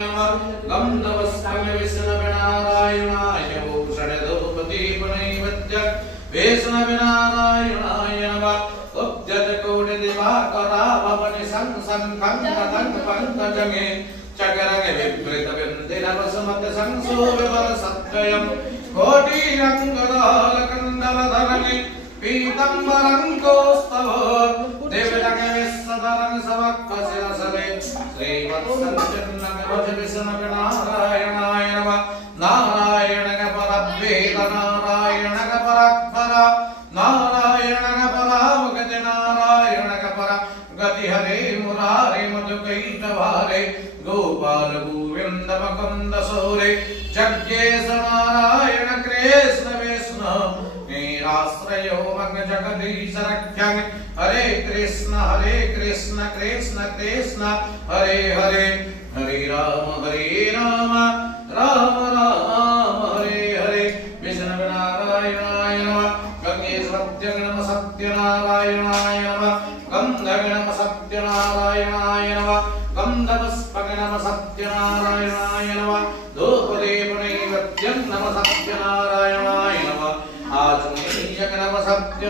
गंधवस्कंद विष्णुनारायणाय भूषणदोपति पुनैवद्य विष्णुनारायणाय नमः उद्यत कोटि दिवाकरावमणि संसंकंकं पंकजमे चकरंग विपरीत विंदिनवसमत संसोरवर सत्वयं कोटिरंगदालकंदलधरणे पीतंबरं कोस्तव देवरंग विश्वधरं समक्कशिरसवे श्रीवत्संचन्नगवच विष्णुनारायणाय नमः नारायणग परद्वेद नारायणग परात्पर नारायणग परामुगति नारायणग पर गति हरे मुरारे मधुकैटभारे गोपाल गोविंद मुकुंद सौरे जग्गेश नारायण कृष्ण विष्णु निराश्रयो मग जगदीश रक्षं हरे कृष्ण कृष्ण कृष्ण हरे हरे हरे राम राम राम हरे हरे विष्णुनारायणाय नमः गंगे सत्यगणम सत्यनारायणाय नमः गंधगणम सत्यनारायणाय नमः गंधवस्पगणम सत्यनारायणाय नमः धूपदीपनैवेद्यं नमः सत्यनारायणाय नमः आचमनीयगणम सत्य